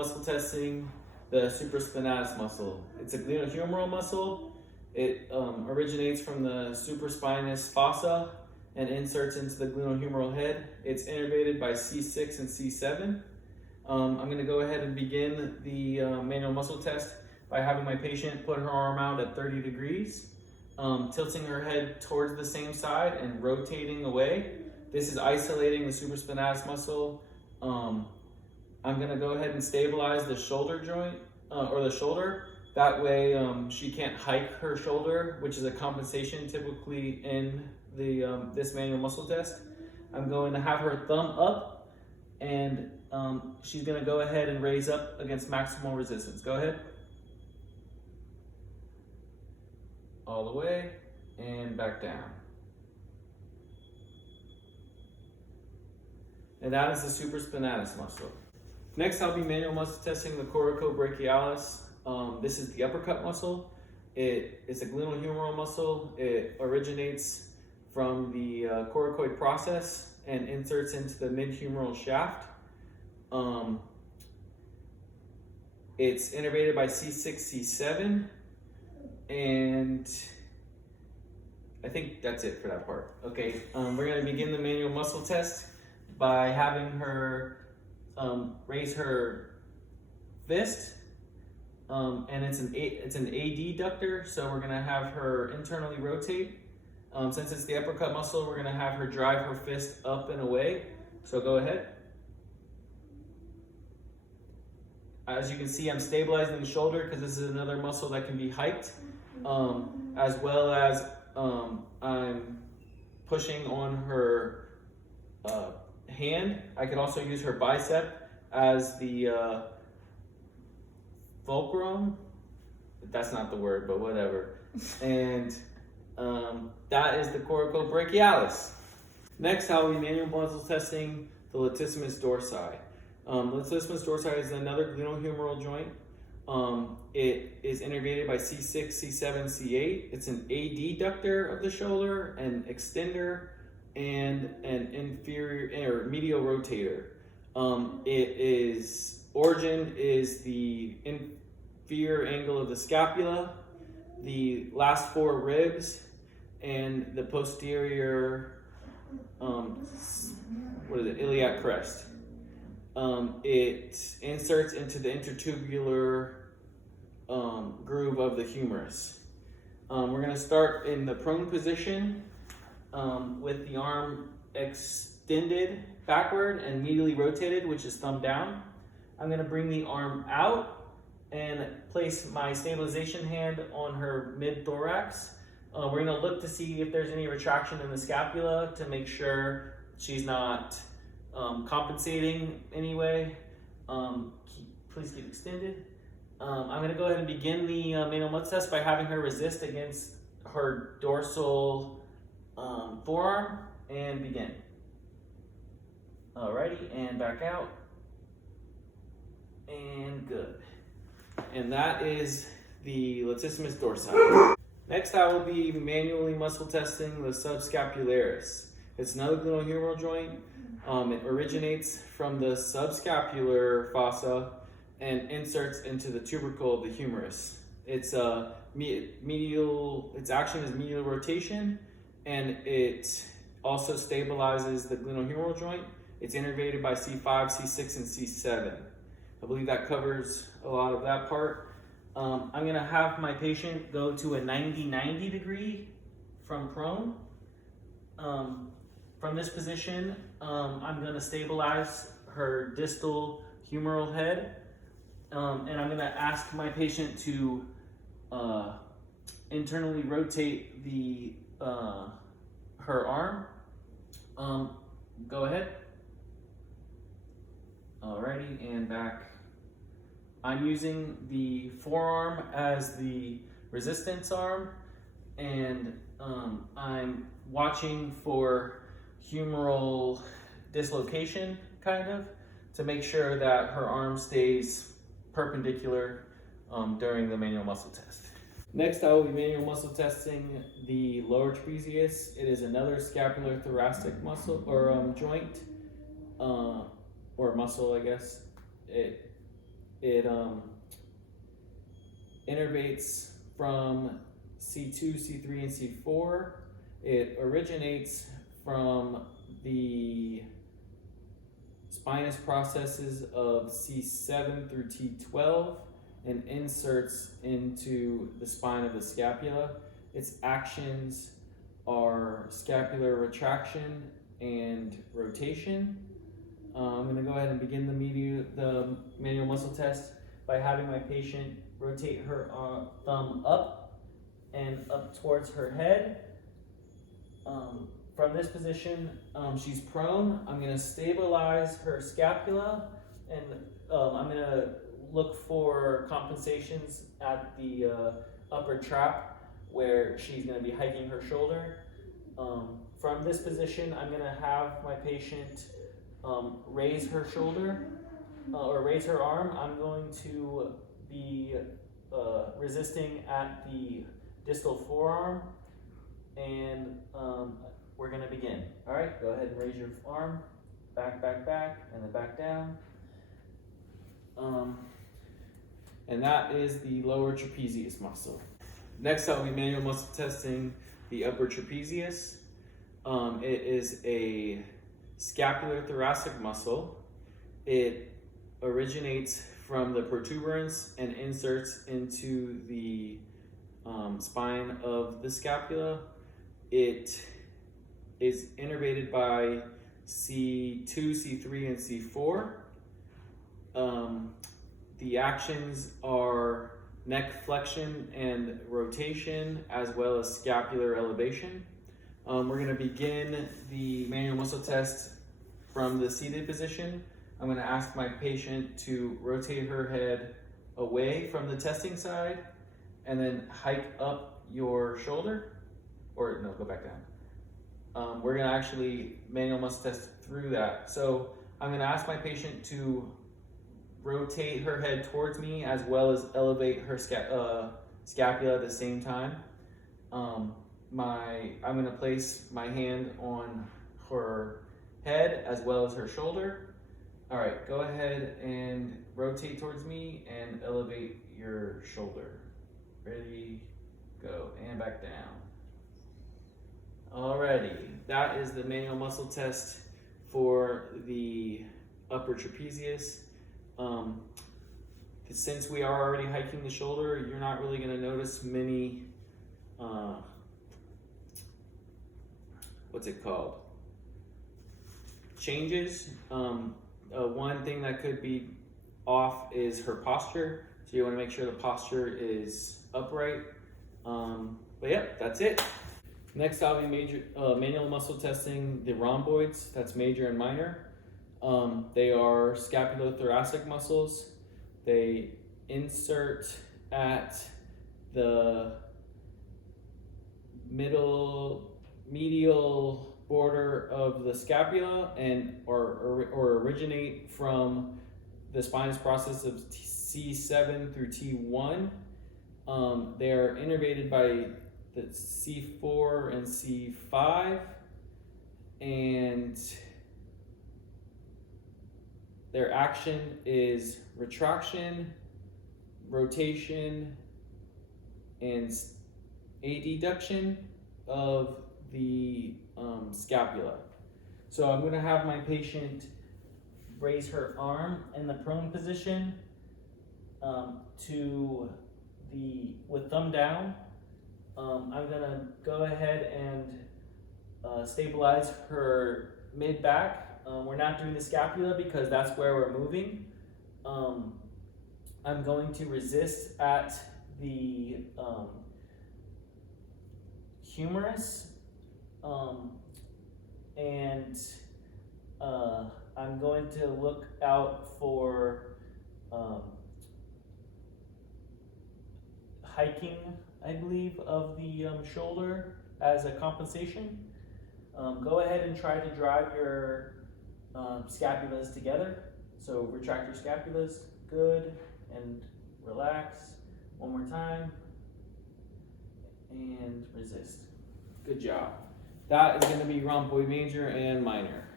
muscle testing the supraspinatus muscle. It's a glenohumeral muscle. It originates from the supraspinous fossa and inserts into the glenohumeral head. It's innervated by C6 and C7. I'm going to go ahead and begin the manual muscle test by having my patient put her arm out at 30 degrees, tilting her head towards the same side and rotating away. This is isolating the supraspinatus muscle. I'm going to go ahead and stabilize the shoulder joint or the shoulder. That way she can't hike her shoulder, which is a compensation typically in the this manual muscle test. I'm going to have her thumb up, and she's going to go ahead and raise up against maximal resistance. Go ahead. All the way and back down. And that is the supraspinatus muscle. Next, I'll be manual muscle testing the coracobrachialis. This is the uppercut muscle. It is a glenohumeral muscle. It originates from the coracoid process and inserts into the midhumeral shaft. It's innervated by C6, C7, and I think that's it for that part. Okay, we're going to begin the manual muscle test by having her raise her fist, and it's an adductor, so we're going to have her internally rotate. Since it's the uppercut muscle, we're going to have her drive her fist up and away. So go ahead. As you can see, I'm stabilizing the shoulder because this is another muscle that can be hiked, as well as I'm pushing on her hand. I could also use her bicep as the fulcrum. That's not the word, but whatever. And that is the coracobrachialis. Next, I'll be manual muscle testing the latissimus dorsi. Latissimus dorsi is another glenohumeral joint. It is innervated by C6, C7, C8. It's an adductor of the shoulder, an extender, and an inferior or medial rotator. Origin is the inferior angle of the scapula, the last four ribs, and the posterior iliac crest. It inserts into the intertubular groove of the humerus. We're going to start in the prone position with the arm extended backward and medially rotated, which is thumb down. I'm going to bring the arm out and place my stabilization hand on her mid-thorax. We're going to look to see if there's any retraction in the scapula to make sure she's not compensating anyway. Please keep extended. I'm going to go ahead and begin the manual muscle test by having her resist against her dorsal forearm and begin. Alrighty, and back out. And good. And that is the latissimus dorsi. Next, I will be manually muscle testing the subscapularis. It's another glenohumeral joint. It originates from the subscapular fossa and inserts into the tubercle of the humerus. Its action is medial rotation, and it also stabilizes the glenohumeral joint. It's innervated by C5, C6, and C7. I believe that covers a lot of that part. I'm going to have my patient go to a 90-90 degree from prone. From this position, I'm going to stabilize her distal humeral head, and I'm going to ask my patient to internally rotate the her arm. Go ahead. Alrighty, and back. I'm using the forearm as the resistance arm, and I'm watching for humeral dislocation, kind of, to make sure that her arm stays perpendicular during the manual muscle test. Next, I will be manual muscle testing the lower trapezius. It is another scapular thoracic muscle or joint, or muscle, I guess. It innervates from C2, C3, and C4. It originates from the spinous processes of C7 through T12 and inserts into the spine of the scapula. Its actions are scapular retraction and rotation. I'm going to go ahead and begin the manual muscle test by having my patient rotate her thumb up and up towards her head. From this position, she's prone. I'm going to stabilize her scapula, and I'm going to look for compensations at the upper trap where she's going to be hiking her shoulder. From this position, I'm going to have my patient raise her shoulder or raise her arm. I'm going to be resisting at the distal forearm, and we're going to begin. All right, go ahead and raise your arm, back, back, back, and then back down. And that is the lower trapezius muscle. Next, I'll be manual muscle testing the upper trapezius. It is a scapular thoracic muscle. It originates from the protuberance and inserts into the spine of the scapula. It is innervated by C2, C3, and C4. The actions are neck flexion and rotation, as well as scapular elevation. We're going to begin the manual muscle test from the seated position. I'm going to ask my patient to rotate her head away from the testing side and then hike up your shoulder, or no, go back down. We're going to actually manual muscle test through that. So I'm going to ask my patient to rotate her head towards me as well as elevate her scapula at the same time. I'm going to place my hand on her head as well as her shoulder. All right, go ahead and rotate towards me and elevate your shoulder. Ready, go, and back down. Alrighty, that is the manual muscle test for the upper trapezius. Since we are already hiking the shoulder, you're not really going to notice many, changes. One thing that could be off is her posture. So you want to make sure the posture is upright. But yeah, that's it. Next, I'll be manual muscle testing the rhomboids. That's major and minor. They are scapulothoracic muscles. They insert at the medial border of the scapula and or originate from the spinous process of C7 through T1. They are innervated by the C4 and C5, and their action is retraction, rotation, and adduction of the scapula. So I'm going to have my patient raise her arm in the prone position with thumb down. I'm going to go ahead and stabilize her mid-back. We're not doing the scapula because that's where we're moving. I'm going to resist at the humerus, and I'm going to look out for hiking, I believe, of the shoulder as a compensation. Go ahead and try to drive your scapulas together. So retract your scapulas, good, and relax. One more time, and resist. Good job. That is going to be rhomboid major and minor.